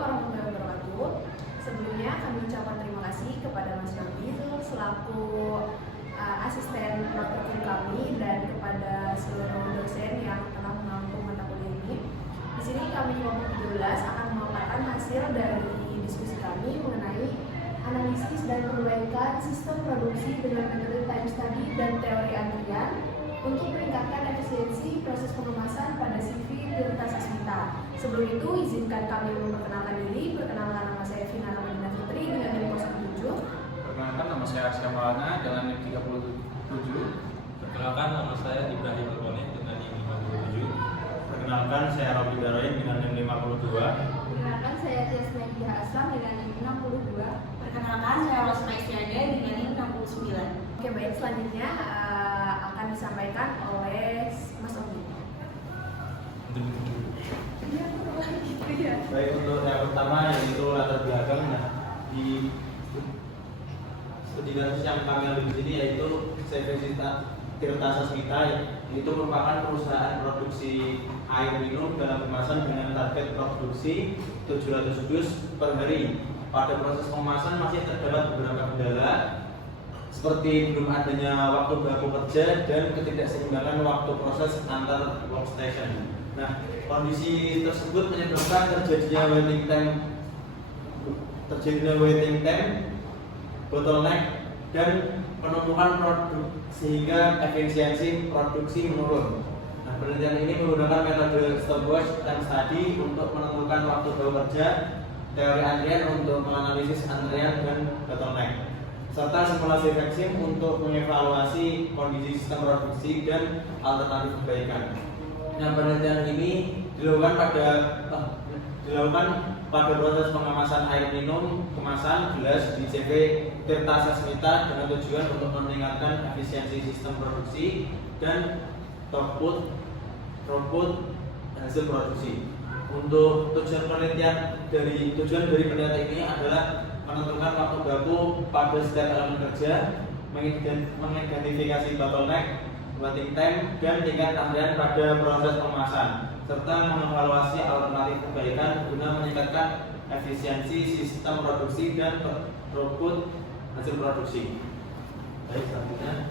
warahmatullahi wabarakatuh. Sebelumnya kami ucapkan terima kasih kepada Mas Nabil selaku asisten praktikum kami dan kepada seluruh dosen yang telah mengampu mata kuliah ini. Di sini kami kelompok 17 akan memaparkan hasil dari diskusi kami mengenai analisis dan perbaikan sistem produksi dengan metode time study dan teori antrian untuk meningkatkan efisiensi proses pengemasan pada CV Tirta Sasmita. Sebelum itu, izinkan kami memperkenalkan diri. Perkenalkan, nama saya Vina Ramadina Fitri dengan NIM 07. Perkenalkan, nama saya Arsya Maulana dengan NIM 37. Perkenalkan, nama saya Ibrahim Al-Ghani dengan NIM 57. Perkenalkan, saya Robi Daroin dengan NIM 52. Perkenalkan, saya Tias Nadia Aslam dengan NIM 62. Perkenalkan, saya Rosna Isyada dengan NIM 69. Oke, baik, selanjutnya akan disampaikan oleh Mas Omi. Baik, untuk yang pertama yaitu latar belakang. Nah, di studi kasus yang kami ambil di sini yaitu CV Tirta Sasmita, itu merupakan perusahaan produksi air minum dalam kemasan dengan target produksi 700 dus per hari. Pada proses pengemasan masih terdapat beberapa kendala seperti belum adanya waktu baku kerja dan ketidakseimbangan waktu proses antar workstation. Nah, kondisi tersebut menyebabkan terjadinya waiting time, bottleneck, dan penumpukan produk sehingga efisiensi produksi menurun. Nah, penelitian ini menggunakan metode stopwatch time study untuk menentukan waktu baku kerja, teori antrian untuk menganalisis antrian dan bottleneck, serta simulasi vaksin untuk mengevaluasi kondisi sistem produksi dan alternatif perbaikan. Nah, penelitian ini dilakukan pada proses pengemasan air minum kemasan gelas di CV Tirta Sasmita dengan tujuan untuk meningkatkan efisiensi sistem produksi dan throughput hasil produksi. Untuk tujuan dari penelitian ini adalah menentukan waktu baku pada setiap elemen kerja, mengidentifikasi bottleneck, waiting time, dan tingkat antrian pada proses pengemasan, serta mengevaluasi alternatif perbaikan guna meningkatkan efisiensi sistem produksi dan throughput hasil produksi. Baik, selanjutnya.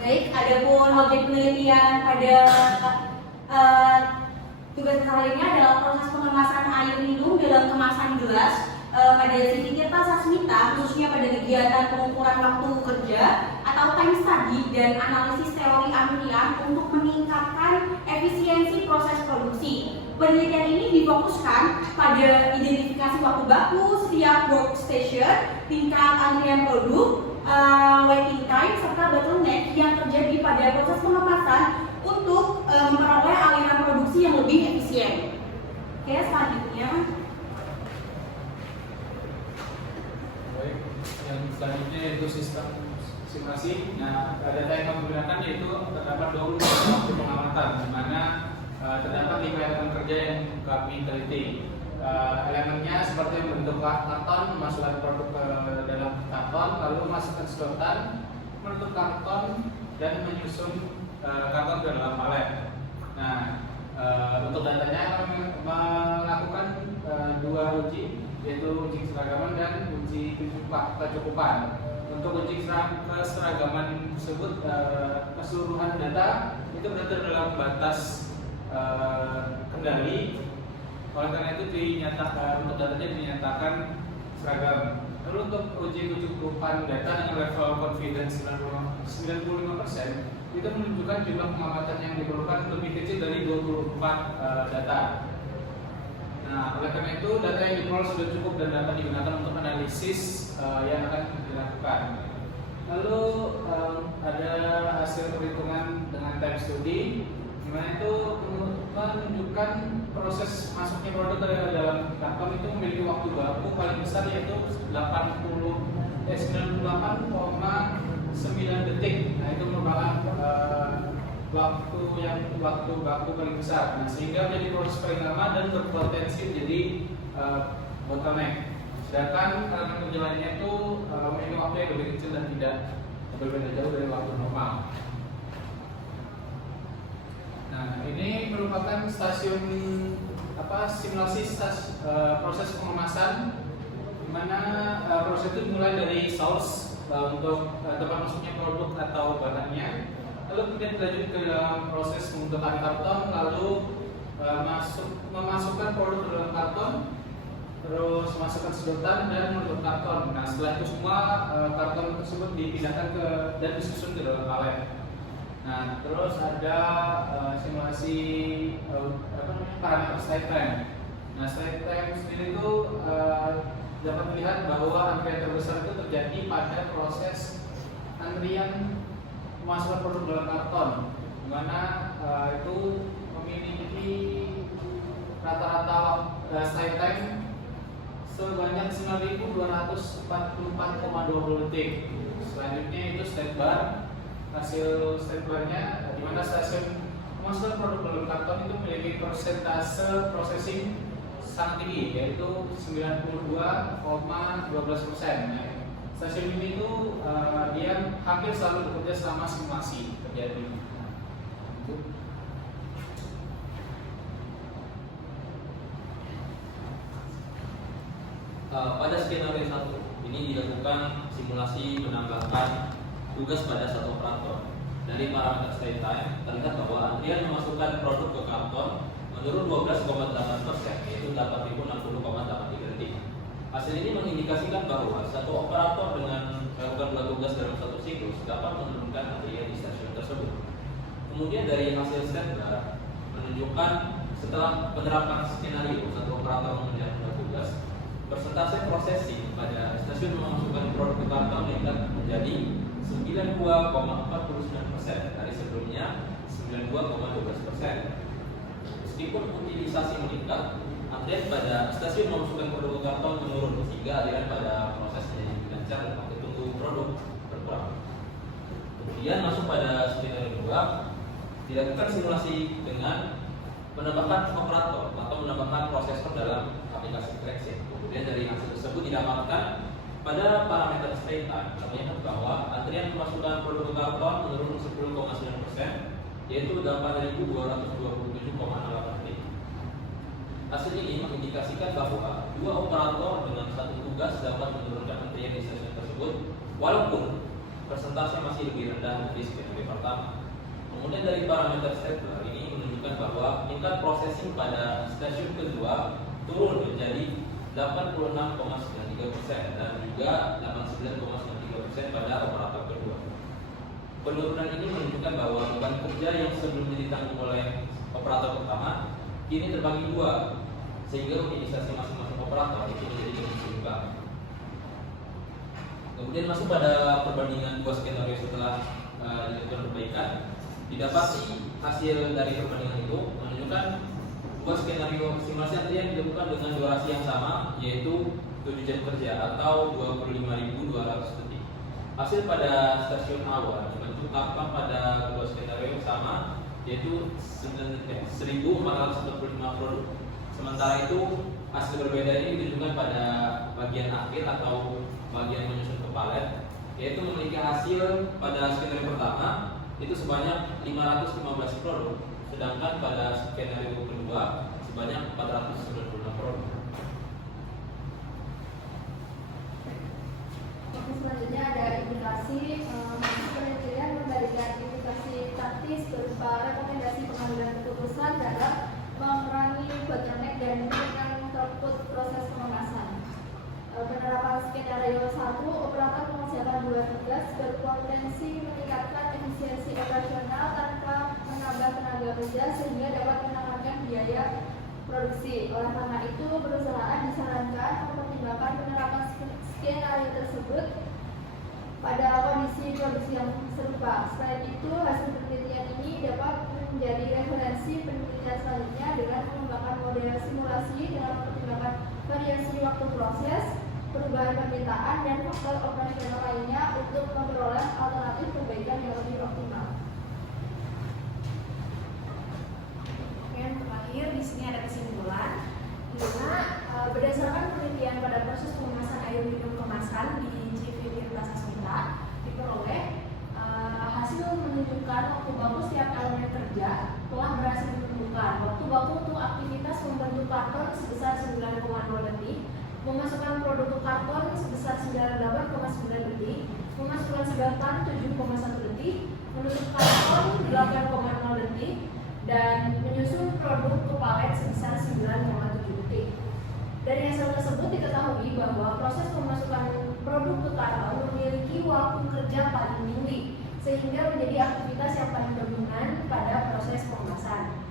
Baik, adapun objek penelitian pada tugas hari ini adalah proses pengemasan air minum dalam kemasan gelas pada CV Tirta Sasmita, khususnya pada kegiatan pengukuran waktu kerja atau time study dan analisis teori antrian untuk meningkatkan efisiensi proses produksi. Penelitian ini difokuskan pada identifikasi waktu baku setiap workstation, tingkat antrian produk, waiting time, serta bottleneck yang terjadi pada proses pengemasan untuk memperoleh aliran produksi yang lebih efisien. Oke, selanjutnya. Baik, yang selanjutnya yaitu sistem simulasi. Nah, data yang kami gunakan yaitu terdapat 20 waktu pengamatan, di mana terdapat 5 elemen kerja yang kami teliti. Elemennya seperti membentuk karton, memasukkan produk ke dalam karton, lalu memasukkan sedotan, menutup karton, dan menyusun karton ke dalam palet. Nah, untuk datanya kami melakukan 2 uji, yaitu uji keseragaman dan uji kecukupan. Untuk uji keseragaman tersebut, keseluruhan data itu berada dalam batas kendali. Oleh karena itu untuk datanya dinyatakan seragam. Lalu untuk uji kecukupan data dengan level confidence 95%, itu menunjukkan jumlah pengamatan yang diperlukan lebih kecil dari 24 data. Nah, oleh karena itu data yang diperoleh sudah cukup dan dapat digunakan untuk analisis yang akan dilakukan. Lalu ada hasil perhitungan dengan time study, di mana itu menunjukkan proses masuknya produk ke dalam karton itu memiliki waktu baku paling besar yaitu 98,9 detik. Nah, itu merupakan waktu baku paling besar. Nah, sehingga menjadi proses paling lama dan berpotensi menjadi bottleneck. Sedangkan elemen kerja lainnya itu memiliki waktu yang lebih kecil dan tidak berbeda jauh dari waktu normal. Nah, ini stasiun simulasi proses pengemasan, di mana proses itu dimulai dari source untuk tempat masuknya produk atau barangnya, lalu kemudian dilanjut ke dalam proses pembentukan karton, lalu memasukkan produk ke dalam karton, terus masukkan sedotan dan menutup karton. Nah, setelah itu semua karton tersebut dipindahkan dan disusun ke dalam palet. Nah, terus ada simulasi parameter slide time. Nah, slide time sendiri itu dapat dilihat bahwa antrian terbesar itu terjadi pada proses antrian memasukkan produk dalam karton, di mana itu memiliki rata-rata slide time sebanyak 9.244,20 detik. Selanjutnya itu slide bar. Hasil slide barnya di mana stasiun memasukkan produk dalam karton itu memiliki persentase processing sangat tinggi, yaitu 92,12%. Stasiun ini itu dia hampir selalu bekerja selama simulasi terjadi. Pada skenario 1 ini dilakukan simulasi menambahkan tugas pada satu operator. Dari parameter slide time terlihat bahwa antrian memasukkan produk ke karton menurun 12,8%, yaitu 8.060,83 detik. Hasil ini mengindikasikan bahwa satu operator dengan melakukan tugas dalam satu siklus dapat menurunkan antrian di stasiun tersebut. Kemudian dari hasil slide bar menunjukkan setelah penerapan skenario satu operator mengerjakan tugas, persentase processing pada stasiun memasukkan produk ke karton meningkat menjadi 92,49% dari sebelumnya 92,12%. Meskipun utilisasi meningkat, antrian pada stasiun memasukkan produk ke karton menurun sehingga aliran pada proses menjadi lancar dan waktu tunggu produk berkurang. Kemudian masuk pada skenario 2, dilakukan simulasi dengan menambahkan operator atau menambahkan prosesor dalam aplikasi Traction. Kemudian dari hasil tersebut didapatkan pada parameter slide time terlihat bahwa antrian memasukkan produk ke karton menurun 10,9%, yaitu 8.227,68 detik. Hasil ini mengindikasikan bahwa dua operator dengan satu tugas dapat menurunkan antrian di stasiun tersebut, walaupun persentase masih lebih rendah dari skenario pertama. Kemudian dari parameter slide bar ini menunjukkan bahwa tingkat processing pada stasiun kedua turun menjadi 86,93% dan juga 89,93% pada operator kedua. Penurunan ini menunjukkan bahwa beban kerja yang sebelumnya ditanggung oleh operator pertama kini terbagi dua, sehingga utilisasi masing-masing operator itu menjadi lebih seimbang. Kemudian masuk pada perbandingan dua skenario setelah dilakukan perbaikan, didapati hasil dari perbandingan itu menunjukkan dua skenario simulasi antrian dilakukan dengan durasi yang sama, yaitu 7 jam kerja atau 25.200 detik. Hasil pada stasiun awal dibentukkan pada kedua skenario yang sama, yaitu 1.445 produk. Sementara itu hasil berbeda ini ditunjukkan pada bagian akhir atau bagian menyusun ke palet, yaitu memiliki hasil pada skenario pertama itu sebanyak 515 produk, sedangkan pada skenario kedua sebanyak 496 produk. Oke, selanjutnya ada indikasi penelitian memberikan indikasi taktis berupa rekomendasi pengambilan keputusan dalam mengurangi bottleneck dan meningkatkan throughput proses pengemasan. Penerapan skenario 1, operator mengerjakan dua tugas berpotensi meningkatkan efisiensi operasional tanpa menambah tenaga kerja sehingga dapat menurunkan biaya produksi. Oleh karena itu, perusahaan disarankan mempertimbangkan penerapan skenario tersebut pada kondisi produksi yang serupa. Selain itu, hasil penelitian ini dapat menjadi referensi penelitian selanjutnya dengan mengembangkan model simulasi dengan mempertimbangkan variasi waktu proses, perubahan permintaan, dan faktor operasional lainnya untuk memperoleh alternatif perbaikan yang lebih optimal. Yang terakhir di sini ada kesimpulan, di mana berdasarkan penelitian pada proses pengemasan air minum kemasan di CV Tirta Sasmita diperoleh hasil menunjukkan waktu baku setiap elemen kerja telah berhasil ditentukan. Waktu baku waktu untuk aktivitas membentuk karton sebesar 9,0 detik, memasukkan produk ke karton sebesar 98,9 detik, memasukkan sedotan 7,1 detik, menutup karton 8,0 detik, dan menyusun produk ke palet sebesar 9,7 detik. Dari hasil tersebut diketahui bahwa proses pemasukan produk ke karton memiliki waktu kerja paling tinggi, sehingga menjadi aktivitas yang paling dominan pada proses pengemasan.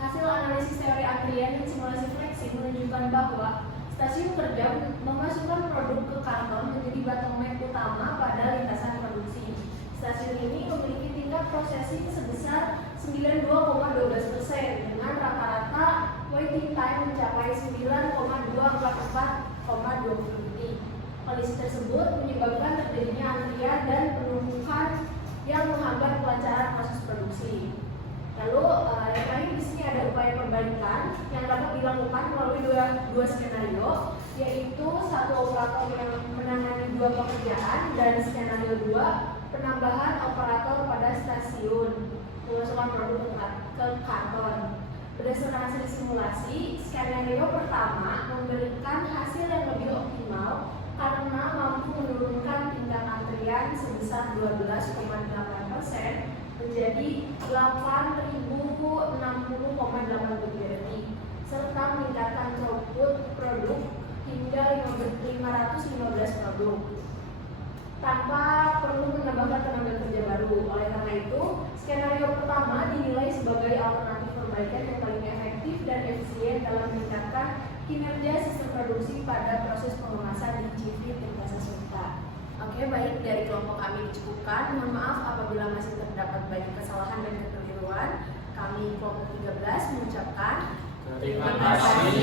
Hasil analisis teori antrian dan simulasi fleksi menunjukkan bahwa stasiun kerja memasukkan produk ke karton menjadi bottleneck utama pada lintasan produksi. Stasiun ini memiliki tingkat prosesing sebesar 92,12% dengan rata-rata waiting time mencapai 9,244,20 detik. Kondisi tersebut menyebabkan terjadinya antrian dan penumpukan yang menghambat kelancaran proses produksi. Lalu yang terakhir di sini ada upaya perbaikan yang dapat dilakukan melalui dua skenario, yaitu satu operator yang menangani dua pekerjaan dan skenario 2 penambahan operator pada stasiun pemasukan produk ke karton. Berdasarkan hasil simulasi, skenario pertama memberikan hasil yang lebih optimal karena mampu menurunkan tingkat antrian sebesar 12,8% menjadi 8.060,83 detik, serta meningkatkan throughput produk hingga 515 produk tanpa perlu menambahkan tenaga kerja baru. Oleh karena itu, skenario pertama dinilai sebagai alternatif perbaikan yang paling efektif dan efisien dalam meningkatkan kinerja sistem produksi pada proses pengemasan di CV Tirta Sasmita. Oke, baik, dari kelompok kami dicukupkan. Mohon maaf apabila masih terdapat banyak kesalahan dan kekeliruan. Kami kelompok 13 mengucapkan terima kasih.